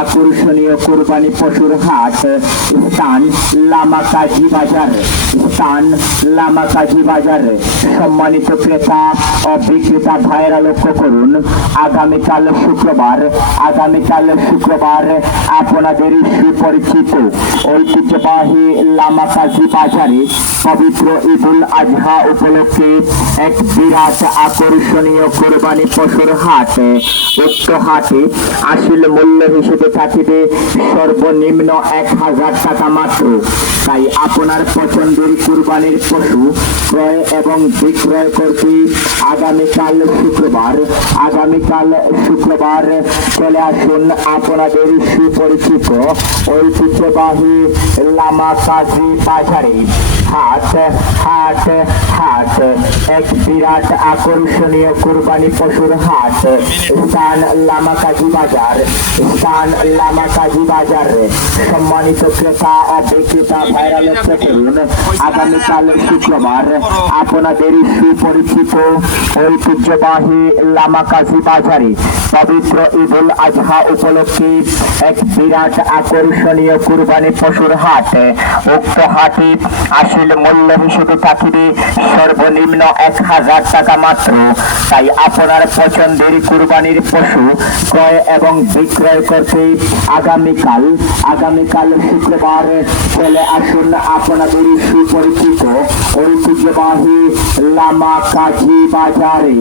আকর্ষণীয় কোরবানি পশুর হাট, স্থান লামা কাজী বাজার, স্থান লামা কাজী বাজার। সম্মানিত ক্রেতা ও বিক্রেতা ভাইয়েরা লক্ষ্য করুন, আগামীকাল শুক্রবার আপনাদের সুপরিচিত ঐতিহ্যবাহী লামা কাজী বাজারে পবিত্র ঈদুল আজহা উপলক্ষে এক বিরাট আকর্ষণীয় কোরবানি পশুর হাট। উক্ত হাটে আসল মূল্য হিসেবে থাকিবে সর্বনিম্ন 1000 টাকা মাত্র। তাই আপনার পছন্দের কুরবানির পশু ক্রয় এবং বিক্রয় করতে আগামীকাল শুক্রবার চলে আসুন আপনাদের সুপরিচিত ঐতিহ্যবাহী লামা কাজী বাজারে। হাট এক বিরাট আকর্ষণীয় কুরবানি পশুর হাট, স্থান লামা কাজী বাজার। সম্মানিত ক্রেতা ও বিক্রেতা ভাইরা লক্ষ্য করুন, আগামীকাল শুক্রবার আপনাদের সুপরিচিত ঐতিহ্যবাহী লামা কাজী বাজারে পবিত্র ঈদুল আজহা উপলক্ষে এক বিরাট আকর্ষণীয় কুরবানি পশুর হাট। উক্ত হাটে আসল মূল্য হিসেবে থাকিবে সর্বনিম্ন 1000 টাকা মাত্র। তাই আপনার পছন্দের কুরবানির পশু ক্রয় এবং বিক্রয় করতে আগামীকাল শুক্রবার চলে আসুন আপনাদের সুপরিচিত ঐতিহ্যবাহী লামা কাজী বাজারে।